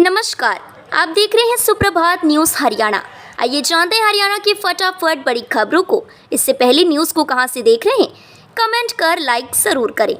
नमस्कार, आप देख रहे हैं सुप्रभात न्यूज़ हरियाणा। आइए जानते हैं हरियाणा की फटाफट बड़ी खबरों को। इससे पहले न्यूज़ को कहां से देख रहे हैं, कमेंट कर लाइक जरूर करें।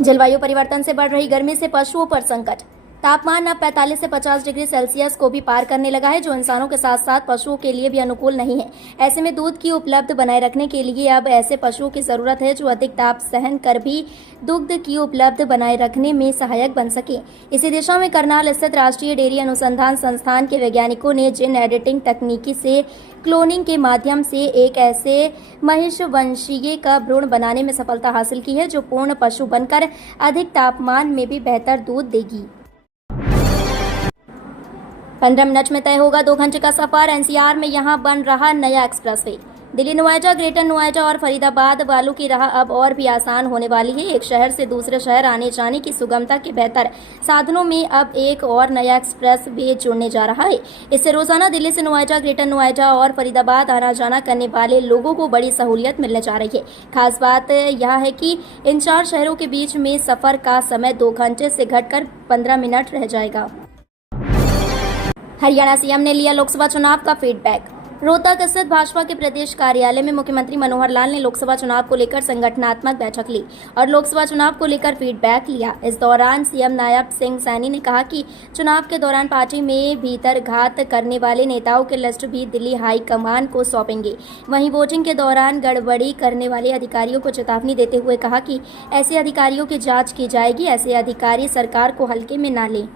जलवायु परिवर्तन से बढ़ रही गर्मी से पशुओं पर संकट। तापमान अब 45 से 50 डिग्री सेल्सियस को भी पार करने लगा है, जो इंसानों के साथ साथ पशुओं के लिए भी अनुकूल नहीं है। ऐसे में दूध की उपलब्ध बनाए रखने के लिए अब ऐसे पशुओं की जरूरत है जो अधिक ताप सहन कर भी दुग्ध की उपलब्ध बनाए रखने में सहायक बन सके। इसी दिशा में करनाल स्थित राष्ट्रीय डेयरी अनुसंधान संस्थान के वैज्ञानिकों ने जिन एडिटिंग तकनीकी से क्लोनिंग के माध्यम से एक ऐसे महिष वंशीय का भ्रूण बनाने में सफलता हासिल की है जो पूर्ण पशु बनकर अधिक तापमान में भी बेहतर दूध देगी। 15 मिनट में तय होगा 2 घंटे का सफर। एनसीआर में यहां बन रहा नया एक्सप्रेसवे। दिल्ली नोएडा, ग्रेटर नोएडा और फरीदाबाद वालों की राह अब और भी आसान होने वाली है। एक शहर से दूसरे शहर आने जाने की सुगमता के बेहतर साधनों में अब एक और नया एक्सप्रेस वे जुड़ने जा रहा है। इससे रोजाना दिल्ली से नोएडा, ग्रेटर नोएडा और फरीदाबाद आना जाना करने वाले लोगों को बड़ी सहूलियत मिलने जा रही है। खास बात यह है कि इन 4 शहरों के बीच में सफर का समय 2 घंटे से घटकर 15 मिनट रह जाएगा। हरियाणा सीएम ने लिया लोकसभा चुनाव का फीडबैक। रोहतक स्थित भाजपा के प्रदेश कार्यालय में मुख्यमंत्री मनोहर लाल ने लोकसभा चुनाव को लेकर संगठनात्मक बैठक ली और लोकसभा चुनाव को लेकर फीडबैक लिया। इस दौरान सीएम नायब सिंह सैनी ने कहा कि चुनाव के दौरान पार्टी में भीतर घात करने वाले नेताओं के लिस्ट भी दिल्ली हाईकमान को सौंपेंगे। वहीं वोटिंग के दौरान गड़बड़ी करने वाले अधिकारियों को चेतावनी देते हुए कहा कि ऐसे अधिकारियों की जांच की जाएगी। ऐसे अधिकारी सरकार को हल्के में न लें।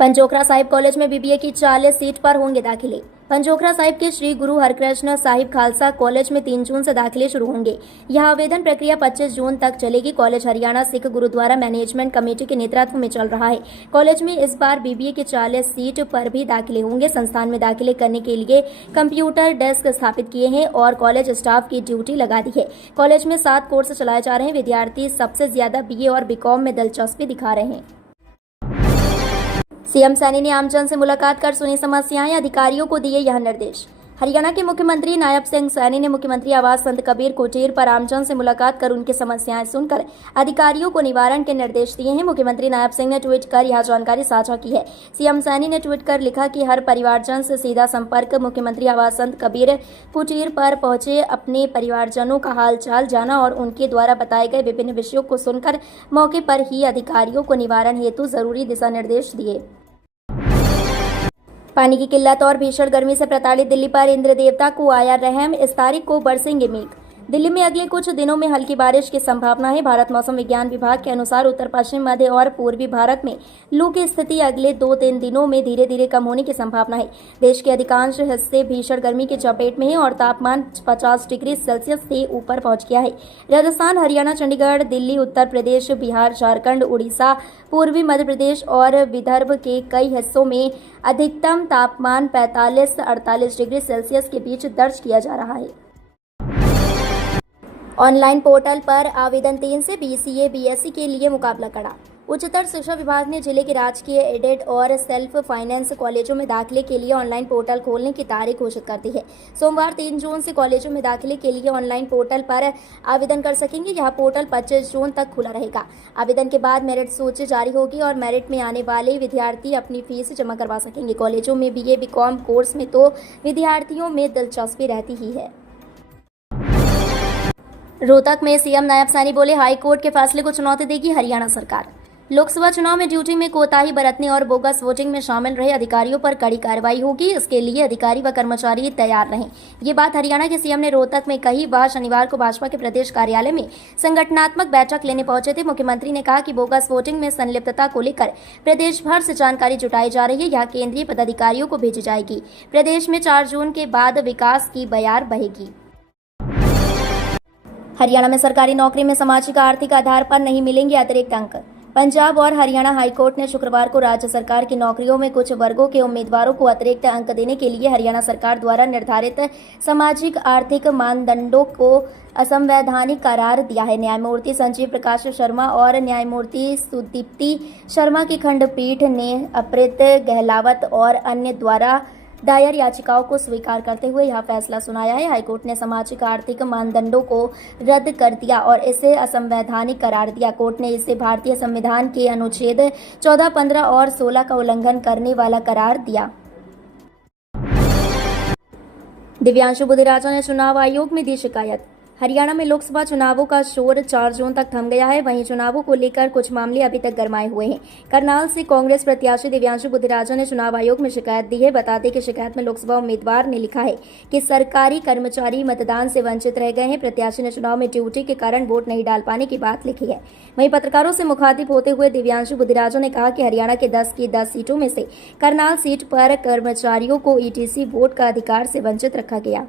पंजोखरा साहिब कॉलेज में बीबीए की 40 सीट पर होंगे दाखिले। पंजोखरा साहिब के श्री गुरु हरकृष्ण साहिब खालसा कॉलेज में 3 जून से दाखिले शुरू होंगे। यह आवेदन प्रक्रिया 25 जून तक चलेगी। College Haryana Sikh gurdwara management committee के नेतृत्व में चल रहा है। कॉलेज में इस बार बीबीए की 40 सीट पर भी दाखिले होंगे। संस्थान में दाखिले करने के लिए कंप्यूटर डेस्क स्थापित किए हैं और कॉलेज स्टाफ की ड्यूटी लगा दी है। कॉलेज में 7 कोर्स चलाए जा रहे हैं। विद्यार्थी सबसे ज्यादा बीए और बीकॉम में दिलचस्पी दिखा रहे हैं। सीएम सैनी ने आमजन से मुलाकात कर सुनी समस्याएं, अधिकारियों को दिए यह निर्देश। हरियाणा के मुख्यमंत्री नायब सिंह सैनी ने मुख्यमंत्री आवास संत कबीर कुटीर पर आमजन से मुलाकात कर उनकी समस्याएं सुनकर अधिकारियों को निवारण के निर्देश दिए हैं। मुख्यमंत्री नायब सिंह ने ट्वीट कर यह जानकारी साझा की है। सीएम सैनी ने ट्वीट कर लिखा कि हर परिवारजन से सीधा संपर्क मुख्यमंत्री आवास संत कबीर कुटीर पर पहुंचे अपने परिवारजनों का हालचाल जाना और उनके द्वारा बताए गए विभिन्न विषयों को सुनकर मौके पर ही अधिकारियों को निवारण हेतु जरूरी दिशा निर्देश दिए। पानी की किल्लत और भीषण गर्मी से प्रताड़ित दिल्ली पर इंद्र देवता को आया रहम। इस तारीख को बरसेंगे मेघ। दिल्ली में अगले कुछ दिनों में हल्की बारिश की संभावना है। भारत मौसम विज्ञान विभाग के अनुसार उत्तर पश्चिम, मध्य और पूर्वी भारत में लू की स्थिति अगले 2-3 दिनों में धीरे धीरे कम होने की संभावना है। देश के अधिकांश हिस्से भीषण गर्मी की चपेट में है और तापमान 50 डिग्री सेल्सियस से ऊपर पहुंच गया है। राजस्थान, हरियाणा, चंडीगढ़, दिल्ली, उत्तर प्रदेश, बिहार, झारखंड, उड़ीसा, पूर्वी मध्य प्रदेश और विदर्भ के कई हिस्सों में अधिकतम तापमान 45 से 48 डिग्री सेल्सियस के बीच दर्ज किया जा रहा है। ऑनलाइन पोर्टल पर आवेदन 3 से बीसीए बीएससी के लिए मुकाबला कड़ा। उच्चतर शिक्षा विभाग ने जिले के राजकीय एडेड और सेल्फ फाइनेंस कॉलेजों में दाखिले के लिए ऑनलाइन पोर्टल खोलने की तारीख घोषित कर दी है। सोमवार 3 जून से कॉलेजों में दाखिले के लिए ऑनलाइन पोर्टल पर आवेदन कर सकेंगे। यह पोर्टल 25 जून तक खुला रहेगा। आवेदन के बाद मेरिट सूची जारी होगी और मेरिट में आने वाले विद्यार्थी अपनी फीस जमा करवा सकेंगे। कॉलेजों में बीए बीकॉम कोर्स में तो विद्यार्थियों में दिलचस्पी रहती ही है। रोहतक में सीएम नायब सैनी बोले, हाईकोर्ट के फैसले को चुनौती देगी हरियाणा सरकार। लोकसभा चुनाव में ड्यूटी में कोताही बरतने और बोगस वोटिंग में शामिल रहे अधिकारियों पर कड़ी कार्रवाई होगी। इसके लिए अधिकारी व कर्मचारी तैयार रहें। ये बात हरियाणा के सीएम ने रोहतक में कही। वह शनिवार को भाजपा के प्रदेश कार्यालय में संगठनात्मक बैठक लेने पहुंचे थे। मुख्यमंत्री ने कहा कि बोगस वोटिंग में संलिप्तता को लेकर प्रदेश भर से जानकारी जुटाई जा रही है। यह केंद्रीय पदाधिकारियों को भेजी जाएगी। प्रदेश में 4 जून के बाद विकास की बयार बहेगी। हरियाणा में सरकारी नौकरी में सामाजिक आर्थिक आधार पर नहीं मिलेंगे अतिरिक्त अंक। पंजाब और हरियाणा हाईकोर्ट ने शुक्रवार को राज्य सरकार की नौकरियों में कुछ वर्गों के उम्मीदवारों को अतिरिक्त अंक देने के लिए हरियाणा सरकार द्वारा निर्धारित सामाजिक आर्थिक मानदंडों को असंवैधानिक करार दिया है। न्यायमूर्ति संजीव प्रकाश शर्मा और न्यायमूर्ति सुदीप्ति शर्मा की खंडपीठ ने अप्रित गहलावत और अन्य द्वारा दायर याचिकाओं को स्वीकार करते हुए यह फैसला सुनाया है। हाईकोर्ट ने सामाजिक आर्थिक मानदंडों को रद्द कर दिया और इसे असंवैधानिक करार दिया। कोर्ट ने इसे भारतीय संविधान के अनुच्छेद 14, 15 और 16 का उल्लंघन करने वाला करार दिया। दिव्यांशु बुधिराजा ने चुनाव आयोग में दी शिकायत। हरियाणा में लोकसभा चुनावों का शोर 4 जून तक थम गया है। वहीं चुनावों को लेकर कुछ मामले अभी तक गरमाए हुए हैं। करनाल से कांग्रेस प्रत्याशी दिव्यांशु बुधिराजा ने चुनाव आयोग में शिकायत दी है। बता दें कि शिकायत में लोकसभा उम्मीदवार ने लिखा है कि सरकारी कर्मचारी मतदान से वंचित रह गए हैं। प्रत्याशी ने चुनाव में ड्यूटी के कारण वोट नहीं डाल पाने की बात लिखी है। वहीं पत्रकारों से मुखातिब होते हुए दिव्यांशु बुधिराजा ने कहा कि हरियाणा के 10 की 10 सीटों में से करनाल सीट पर कर्मचारियों को ईटीसी वोट का अधिकार से वंचित रखा गया।